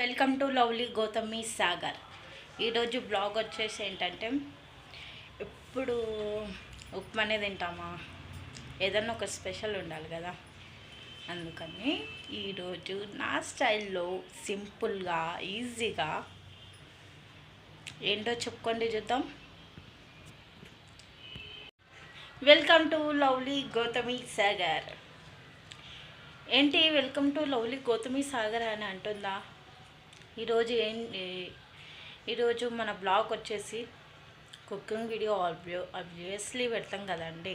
Welcome to lovely Gautami Sagar. ఈరోజు blog వచ్చేసి ఏంటంటే, ఎప్పుడు ఉప్మానే తింటామా, ఏదన్నా ఒక స్పెషల్ ఉండాలి కదా. అందుకని ఈరోజు నా స్టైల్లో సింపుల్గా ఈజీగా ఏంటో చెప్పుకోండి చూద్దాం. Welcome to lovely Gautami Sagar. ఏంటి welcome to lovely Gautami Sagar అని అంటుందా? ఈరోజు మన బ్లాగ్ వచ్చేసి కుకింగ్ వీడియో ఆబ్వియస్లీ పెడతాం కదండి.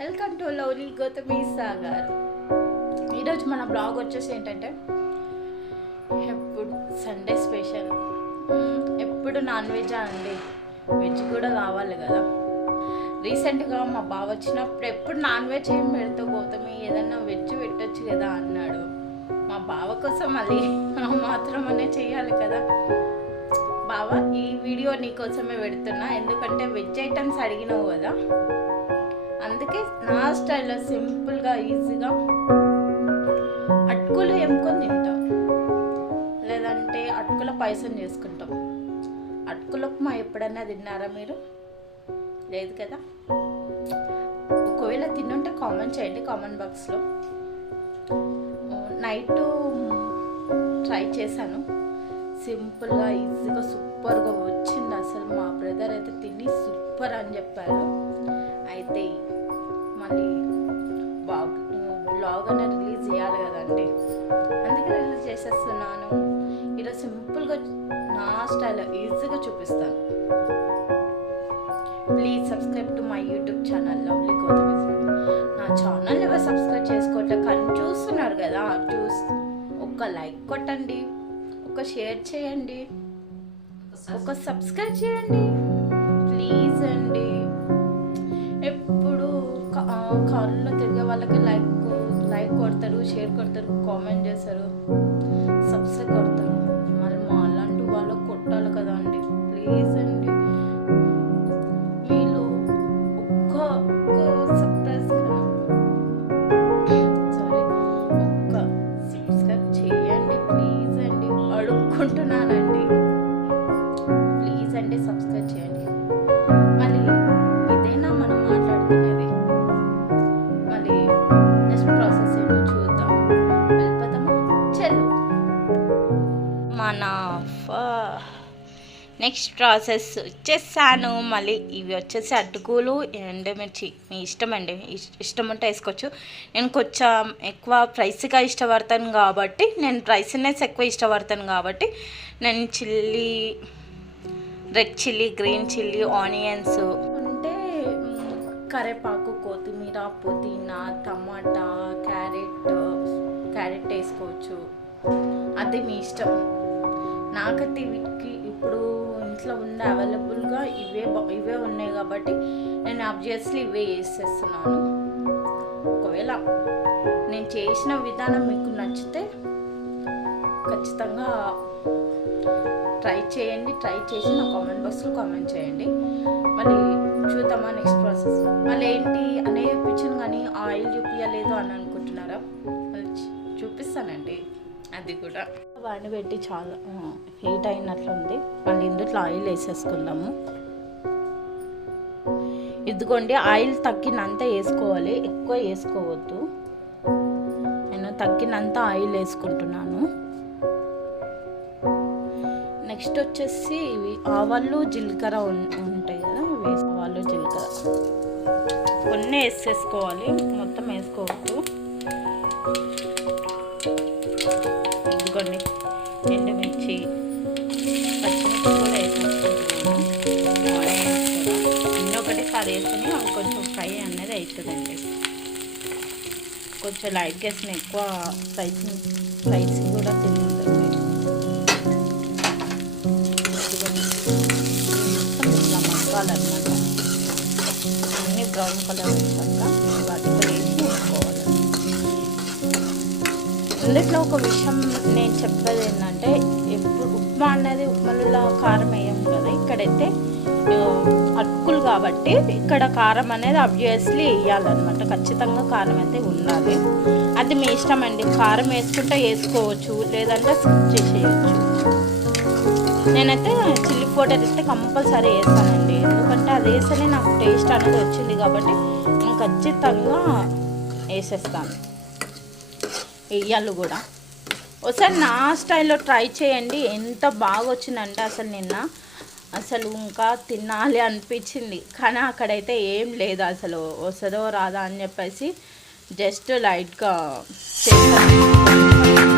Welcome to lovely Gautami Sagar. ఈరోజు మన బ్లాగ్ వచ్చేసి ఏంటంటే, ఎప్పుడు సండే స్పెషల్, ఎప్పుడు నాన్ వెజ్ అండి, వెజ్ కూడా కావాలి కదా. రీసెంట్గా మా బావ వచ్చినప్పుడు ఎప్పుడు నాన్ వెజ్ ఏం పెడతావు గౌతమి, ఏదన్నా వెజ్ పెట్టచ్చు కదా అన్నాడు. మా బావ కోసం అది మాత్రం అనే చేయాలి కదా. బావ, ఈ వీడియో నీకోసమే పెడుతున్నా, ఎందుకంటే వెజ్ ఐటమ్స్ అడిగినావు కదా. అందుకే నా స్టైల్లో సింపుల్గా ఈజీగా అటుకులు ఎంపుకొని తింటాం, లేదంటే అటుకుల పాయసం చేసుకుంటాం. అటుకుల ఉప్మా ఎప్పుడన్నా తిన్నారా మీరు? లేదు కదా. ఒకవేళ తిన్నుంటే కామెంట్ చేయండి కామెంట్ బాక్స్లో. నైట్ ట్రై చేశాను, సింపుల్గా ఈజీగా సూపర్గా వచ్చింది. అసలు మా బ్రదర్ అయితే తిని సూపర్ అని చెప్పారు. అయితే మళ్ళీ బ్లాగ్ అనేది రిలీజ్ చేయాలి కదండి, అందుకే రిలీజ్ చేసేస్తున్నాను. ఈరోజు సింపుల్గా నా స్టైల్లో ఈజీగా చూపిస్తాను. Please subscribe to my YouTube channel lovely Gautami. నా ఛానల్ ఎవరు సబ్స్క్రైబ్ చేసుకోవట్లే కానీ చూస్తున్నారు కదా, ఒక లైక్ కొట్టండి, ఒక షేర్ చేయండి, ఒక సబ్స్క్రైబ్ చేయండి ప్లీజ్ అండి. ఎప్పుడు కారులో తిరిగే వాళ్ళకి లైక్ కొడతారు, షేర్ కొడతారు, కామెంట్ చేస్తారు, సబ్స్క్రైబ్ కొడతారు. మరి మా అలాంటి వాళ్ళకి కొట్టాలి కదా అండి. ప్లీజ్ అండి, వీళ్ళు ఒక్క సబ్స్క్రైబ్ చేయండి ప్లీజ్ అండి, అడుక్కుంటున్నానండి. ప్లీజ్ అండి సబ్స్క్రైబ్ చేయండి. మళ్ళీ ఇదేనా మనం మాట్లాడుకునేది? మళ్ళీ నెక్స్ట్ ప్రాసెస్ ఏంటో చూద్దాం. వెళ్ళిపోతామా? చలో. మన నెక్స్ట్ ప్రాసెస్ వచ్చేసాను. మళ్ళీ ఇవి వచ్చేసి అటుకులు, ఎండుమిర్చి, మీ ఇష్టం అండి, ఇష్టం ఉంటే వేసుకోవచ్చు. నేను కొంచెం ఎక్కువ ప్రైస్గా ఇష్టపడతాను కాబట్టి, నేను ప్రైస్నెస్ ఎక్కువ ఇష్టపడతాను కాబట్టి నేను chilli, red chilli, green chilli, onions అంటే కరివేపాకు, కొత్తిమీర, పుదీనా, టమాటా, క్యారెట్ వేసుకోవచ్చు. అది మీ ఇష్టం. నాకైతే వీటికి ఇప్పుడు ఇంట్లో ఉన్న అవైలబుల్గా ఇవే ఉన్నాయి కాబట్టి నేను ఆబ్వియస్లీ ఇవే వేసేస్తున్నాను. ఒకవేళ నేను చేసిన విధానం మీకు నచ్చితే ఖచ్చితంగా ట్రై చేయండి. ట్రై చేసి నా కామెంట్ బాక్స్లో కామెంట్ చేయండి. మళ్ళీ చూద్దామా నెక్స్ట్ ప్రాసెస్. మళ్ళీ ఏంటి అనే చూపించాను కానీ ఆయిల్ చూపించలేదు అని అనుకుంటున్నారా? చూపిస్తానండి. అది కూడా వాడిని పెట్టి చాలా హీట్ అయినట్లుంది. మళ్ళీ ఇందులో ఆయిల్ వేసేసుకుందాము. ఇదిగోండి, ఆయిల్ తగ్గినంత వేసుకోవాలి, ఎక్కువ వేసుకోవద్దు. నేను తగ్గినంత ఆయిల్ వేసుకుంటున్నాను. నెక్స్ట్ వచ్చేసి ఇవి ఆవాలు, జీలకర్ర ఉంటాయి కదా, ఆవాలు, జీలకర్ర కొన్ని వేసేసుకోవాలి, మొత్తం వేసుకోవద్దు. ఇదిగోండి, ఎండుమిర్చి, పచ్చిమిర్చి కూడా వేసేసుకుంటున్నాను. ఆనియన్స్ కూడా అన్నీ ఒకటేసారి వేసుకుని అవి కొంచెం ఫ్రై అనేది అవుతుందండి. కొంచెం లైట్గా వేసిన ఎక్కువ స్పైసీ కూడా తింటుంది. ఇట్లా మగ్గాలన్నమాట. అన్నీ బ్రౌన్ కలర్ వచ్చాక వాటితో వేసి వేసుకోవాలి. ఇందులో ఒక విషయం నేను చెప్పేది ఏంటంటే, ఎప్పుడు ఉప్మా అనేది ఉప్మాలో కారం వేయం కదా, ఇక్కడైతే అటుకులు కాబట్టి ఇక్కడ కారం అనేది ఆబ్వియస్లీ వేయాలన్నమాట. ఖచ్చితంగా కారం అయితే ఉండాలి. అది మీ ఇష్టం అండి. కారం వేసుకుంటే వేసుకోవచ్చు, లేదంటే స్కిప్ చేసేయచ్చు. నేనైతే చిల్లీ పౌడర్ అయితే కంపల్సరీ వేస్తానండి, ఎందుకంటే అది వేస్తేనే నాకు టేస్ట్ అనేది వచ్చింది కాబట్టి నేను ఖచ్చితంగా వేసేస్తాను. వెయ్యాలి కూడా. ఒకసారి నా స్టైల్లో ట్రై చేయండి, ఎంత బాగా వచ్చిందంటే అసలు ఇంకా తినాలి అనిపించింది. కానీ అక్కడైతే ఏం లేదు, అసలు వస్తుందో రాదా అని చెప్పేసి జస్ట్ లైట్గా చేశాను.